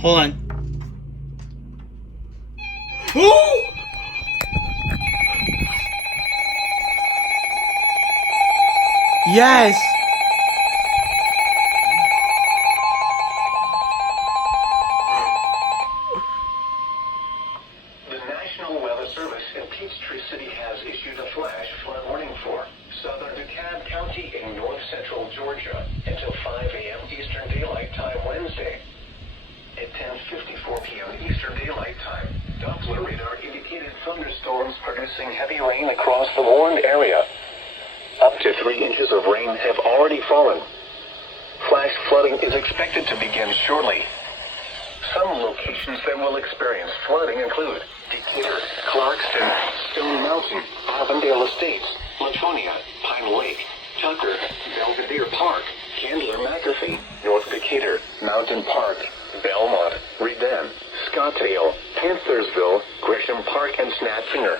Hold on. Oh! Yes! The National Weather Service in Peachtree City has issued a flash flood warning for southern DeKalb County in north central Georgia until 5 a.m. Eastern Daylight Time Wednesday. At 10:54 p.m. Eastern Daylight Time, Doppler radar indicated thunderstorms producing heavy rain across the warned area. Up to 3 inches of rain have already fallen. Flash flooding is expected to begin shortly. Some locations that will experience flooding include Decatur, Clarkston, Stone Mountain, Avondale Estates, Laconia, Pine Lake, Tucker, Belvedere Park, Candler McAfee, North Decatur, Mountain Park, Belmont, Redan, Scottsdale, Panthersville, Gresham Park, and Snapfinger.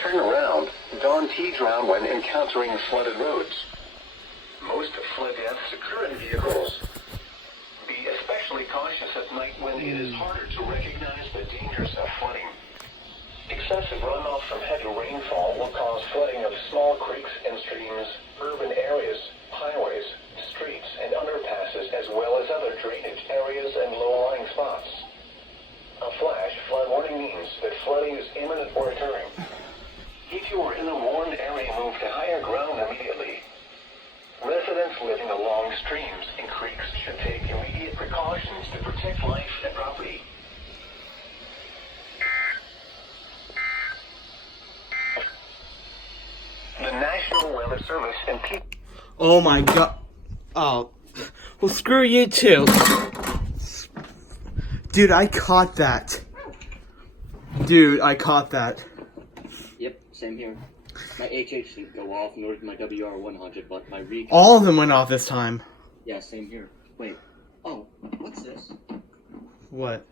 Turn around. Don't drown when encountering flooded roads. Most flood deaths occur in vehicles. Be especially cautious at night when it is harder to recognize the dangers of flooding. Excessive runoff from heavy rainfall will cause flooding of small creeks and streams, urban areas, highways, streets, and underpasses, as well as other drainage areas and low-lying spots. A flash flood warning means that flooding is imminent or occurring. If you are in a warned area, move to higher ground immediately. Residents living along streams and creeks should take immediate precautions to protect life and property. The National Weather Service and Oh my god. Oh. Well, screw you too. Dude, I caught that. Dude, I caught that. Yep, same here. My HH didn't go off, nor did my WR100, but my recon... All of them went off this time. Yeah, same here. Wait. Oh, what's this? What?